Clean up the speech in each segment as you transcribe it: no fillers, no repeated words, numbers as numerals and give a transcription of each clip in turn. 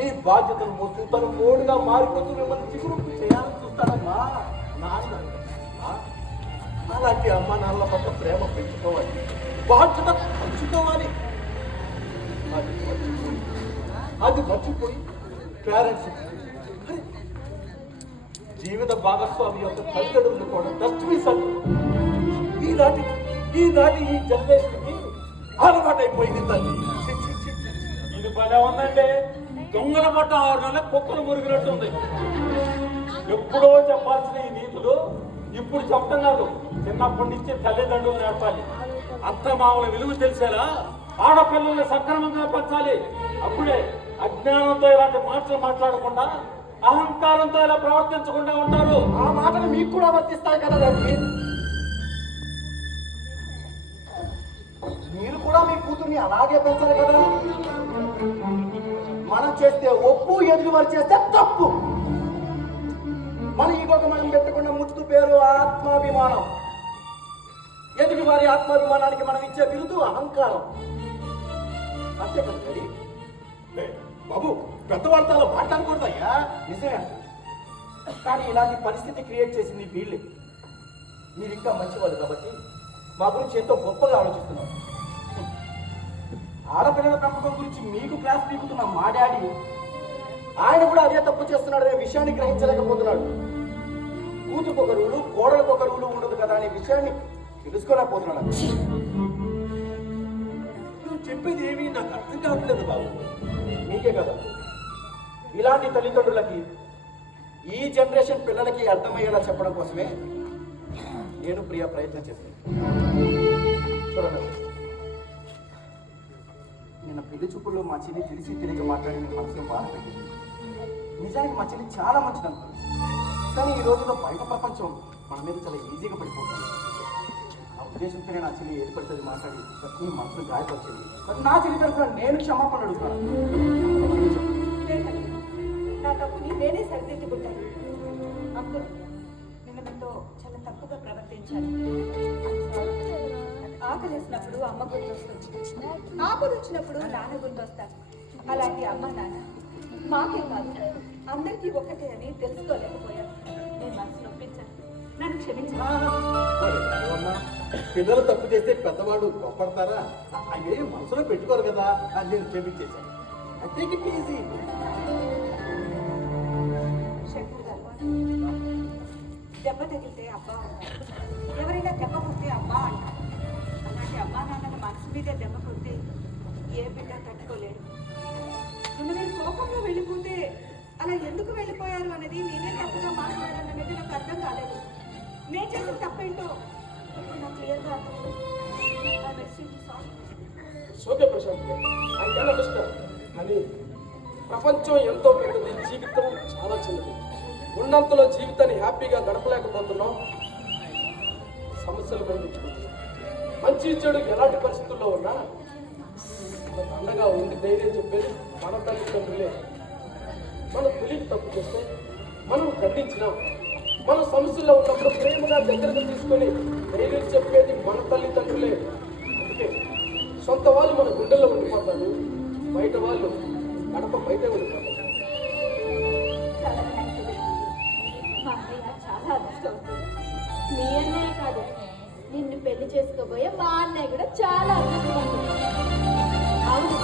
మీ బాధ్యతలు మోస్తూ తను మోడుగా మారిపోతూ మిమ్మల్ని చిగురుపు చేయాలని చూస్తాడమ్మా నాన్న. అలాంటి అమ్మ నాన్నల పట్ల ప్రేమ పెంచుకోవాలి, బాధ్యత పంచుకోవాలి. అది మర్చిపోయి పేరెంట్స్ జీవిత భాగస్వామి యొక్క తల్లిదండ్రులు కూడా డస్ట్బిన్స్ అంటారు. ఈనాటి ఈ జనరేషన్కి అలవాటు అయిపోయింది తల్లి. ఇది భలే ఉందండి. దొంగల పట్ట 6 నెలల కుక్కలు మురిగినట్టుంది. ఎప్పుడో చెప్పాల్సిన ఈ నీతులు ఇప్పుడు చెప్తాం కాదు, చిన్నప్పటి నుంచి తల్లిదండ్రులు నేర్పాలి. అత్తమామల విలువ తెలిసేలా ఆడపిల్లల్ని సక్రమంగా పెంచాలి. అప్పుడే అజ్ఞానంతో ఇలాంటి మాటలు మాట్లాడకుండా, అహంకారంతో ఇలా ప్రవర్తించకుండా ఉంటారు. ఆ మాటలు మీకు కూడా వర్తిస్తాయి కదా తండ్రి. మీరు కూడా మీ కూతుర్ని అలాగే పెంచాలి కదా. మనం చేస్తే ఒప్పు, ఎదురు వారు చేస్తే తప్పు. మన ఈగోక మనం పెట్టకుండా ముత్తు పేరు ఆత్మాభిమానం. ఎదుటి వారి ఆత్మాభిమానానికి మనం ఇచ్చే బిరుదు అహంకారం. అంతే కదా బాబు, పెద్దవాళ్ళతో అలా మాట్లాడకూడదయ్యా. నిజమే, కానీ ఇలాంటి పరిస్థితి క్రియేట్ చేసింది వీళ్ళే. మీరు ఇంకా మంచివాళ్ళు కాబట్టి మా గురించి ఎంతో గొప్పగా ఆలోచిస్తున్నారు. ఆడపిల్లల పెంపకం గురించి మీకు క్లాస్ పీకుతున్న మా డాడీ ఆయన కూడా అదే తప్పు చేస్తున్నాడనే విషయాన్ని గ్రహించలేకపోతున్నాడు. కూతురుకొక రూలు, కోడలకొక రూలు ఉండదు కదా అనే విషయాన్ని తెలుసుకోలేకపోతున్నాడు. నువ్వు చెప్పేది ఏమీ నాకు అర్థం కావట్లేదు బాబు. మీకే కదా, ఇలాంటి తల్లిదండ్రులకి ఈ జనరేషన్ పిల్లలకి అర్థమయ్యేలా చెప్పడం కోసమే నేను ప్రియ ప్రయత్నం చేస్తాను. చూడండి, నిన్న పెళ్లి చూపుల్లో మా చెల్లి తెలిసి తెలియక మాట్లాడి మీ మనసులో బాధ పెట్టింది. నిజానికి మా చెల్లి చాలా మంచిదనుకో, కానీ ఈ రోజుల్లో బయట ప్రపంచం మన మీద చాలా ఈజీగా పడిపోతుంది. ఆ ఉద్దేశంతోనే నా చెల్లి ఏది పడుతుంది మాట్లాడి మీ మనసును గాయపరిచింది. నా చెల్లి తరఫున నేను క్షమాపణ అడుగుతాను. నా తప్పుని నేనే సరిదిద్దుకుంటాను. అంకుల్, నిన్న మీతో చాలా తప్పుగా ప్రవర్తించాను. ఆకలి వేసినప్పుడు అమ్మ గుర్తు వస్తుంది, ఆపద వచ్చినప్పుడు నాన్న గుర్తు వస్తారు. అలాంటి అమ్మ నాన్న మాకే కాదు అందరికీ ఒకటే అని తెలుసుకోలేకపోయాను. నేను మనసు నొప్పించాను, నన్ను క్షమించాను. పిల్లలు తప్పు చేస్తే పెద్దవాడు గొప్పడతారా? అదే మనసులో పెట్టుకోరు కదా అని నేను క్షమించేశాను. అయితే ఈజీ. శంకర్ గారు, దెబ్బ తగిలితే అబ్బా అంటారు, ఎవరైనా దెబ్బ కొడితే అబ్బా అంటారు. అలాంటి అమ్మా నాన్నల మనసు మీదే దెబ్బ కొడితే ఏ బిడ్డ తట్టుకోలేడు. మీరు కోపంలో వెళ్ళిపోతే అలా ఎందుకు వెళ్ళిపోయారు అనేది నేనే తప్పుగా మాట్లాడాలనేది నాకు అర్థం కాలేదు. నేను చేసిన తప్పేంటో నాకు క్లియర్గా okay Prashant, I can understand. కానీ ప్రపంచం ఎంతో పెద్దది, జీవితం చాలా చిన్నది. ఉన్నంతలో జీవితాన్ని హ్యాపీగా గడపలేకపోతున్నాం, సమస్యలు కనిపించుకుంటున్నాం. మంచి చెడు ఎలాంటి పరిస్థితుల్లో ఉన్నా మనకు అండగా ఉండి ధైర్యం చెప్పేది మన తల్లిదండ్రులే. మన పులికి తప్పు చేస్తే మనం ఖండించినాం, మన సమస్యల్లో ఉన్నప్పుడు ప్రేమగా దగ్గరకు తీసుకొని ధైర్యం చెప్పేది మన తల్లిదండ్రులే. అందుకే సొంత వాళ్ళు మన గుండెల్లో ఉండిపోతారు, బయట వాళ్ళు గడప బయటే ఉండిపోతారు. మా అన్నయ్య చాలా అదృష్టవంతుడు. మీ అన్నయ్య కాదు, నిన్ను పెళ్లి చేసుకోబోయే మా అన్నయ్య కూడా చాలా అదృష్టవంతుడు. అవును,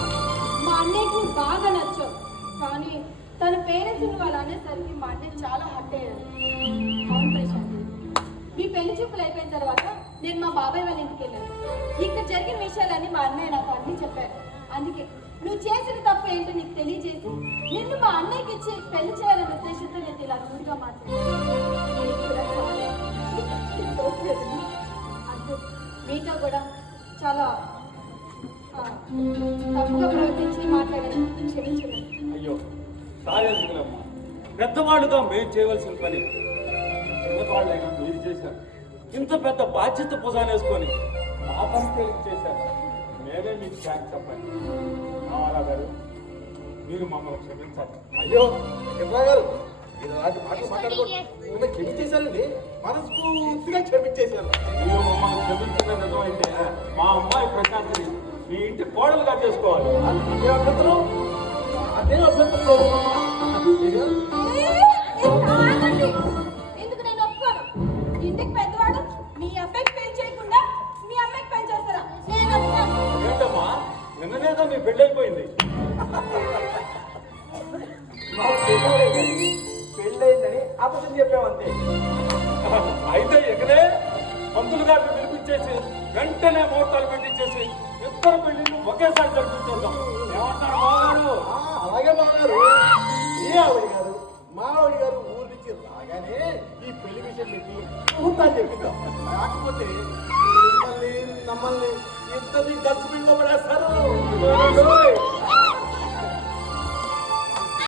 మా అన్నయ్యకి బాగా నచ్చావు, కానీ తన పేరెంట్స్ వాళ్ళు అనేసరికి మా అన్నయ్య చాలా హర్ట్ అయ్యాడు. అవును ప్రశాంత్, మీ పెళ్లి చూపులు అయిపోయిన తర్వాత నేను మా బాబాయ్ వాళ్ళ ఇంటికి వెళ్ళాను. ఇక్కడ జరిగిన విషయాలన్నీ మా అన్నయ్య నాకు అన్నీ చెప్పారు. అందుకే నువ్వు చేసిన తప్పు ఏంటో నీకు తెలియజేసి నిన్ను మా అన్నయ్యకి ఇచ్చి పెళ్లి చేయాలనే ఉద్దేశంతో నేను ఇలా దూరంగా మాట్లాడాను. మీతో కూడా చాలా తప్పుగా ప్రవర్తించి మాట్లాడాను, క్షమించండి. అయ్యో సారీ ఎందుకులమ్మా, పెద్దవాళ్ళుగా మేము చేయవలసిన పని చిన్నవాళ్ళైనా మీరు చేశారు. ఇంత పెద్ద బాధ్యత భుజానేసుకొని మా పని తేలిక చేశారు. మేమే మీకు థ్యాంక్స్ చెప్పండి. రామారావు గారు, మీరు మమ్మల్ని క్షమించాలి. అయ్యో వెంకట్రావు గారు, మీరు అలాంటి మాటలు మాట్లాడుకోండి. మిమ్మల్ని క్షమించేశానండి, మనస్ఫూర్తిగా క్షమించేశాను. మీరు మమ్మల్ని క్షమించిన నిజమైతే మా అమ్మాయి ప్రశాంతిని మీ ఇంటి కోడలుగా చేసుకోవాలి. అదే అభ్యంతరం, నాకేం అభ్యంతరం లేదు. ఆగండి. ఎందుకు నేను ఒప్పుకోను? ఇంటికి పెద్దవాడు మీ అబ్బాయికి పెళ్లి చేయకుండా మీ అమ్మాయికి పెళ్లి చేస్తారా? నేను ఒప్పుకోను. ఏంటమ్మా నిన్ననేదో మీ పెళ్ళైపోయింది. మాకు పెళ్ళయిందని పెళ్ళయిందని అబద్ధం చెప్పామంతే. అయితే ఎక్కడే పంతులు గారిని పిలిపించేసి వెంటనే ముహూర్తాలు పెట్టించేసి ఇద్దరు పెళ్లిళ్ళు ఒకేసారి జరిపించేద్దాం. ఏమంటారు బావగారు? అలాగే బాగారు. ఏ ఆవిడ గారు మా ఆవిడ గారు ఊరి నుంచి రాగానే ఈ పెళ్లి విషయం పెట్టి ముహూర్తాలు చెప్పిద్దాం. కాకపోతే మిమ్మల్ని నమ్మల్ని ఇద్దరిని డస్ట్బిన్ లో పడేస్తారు.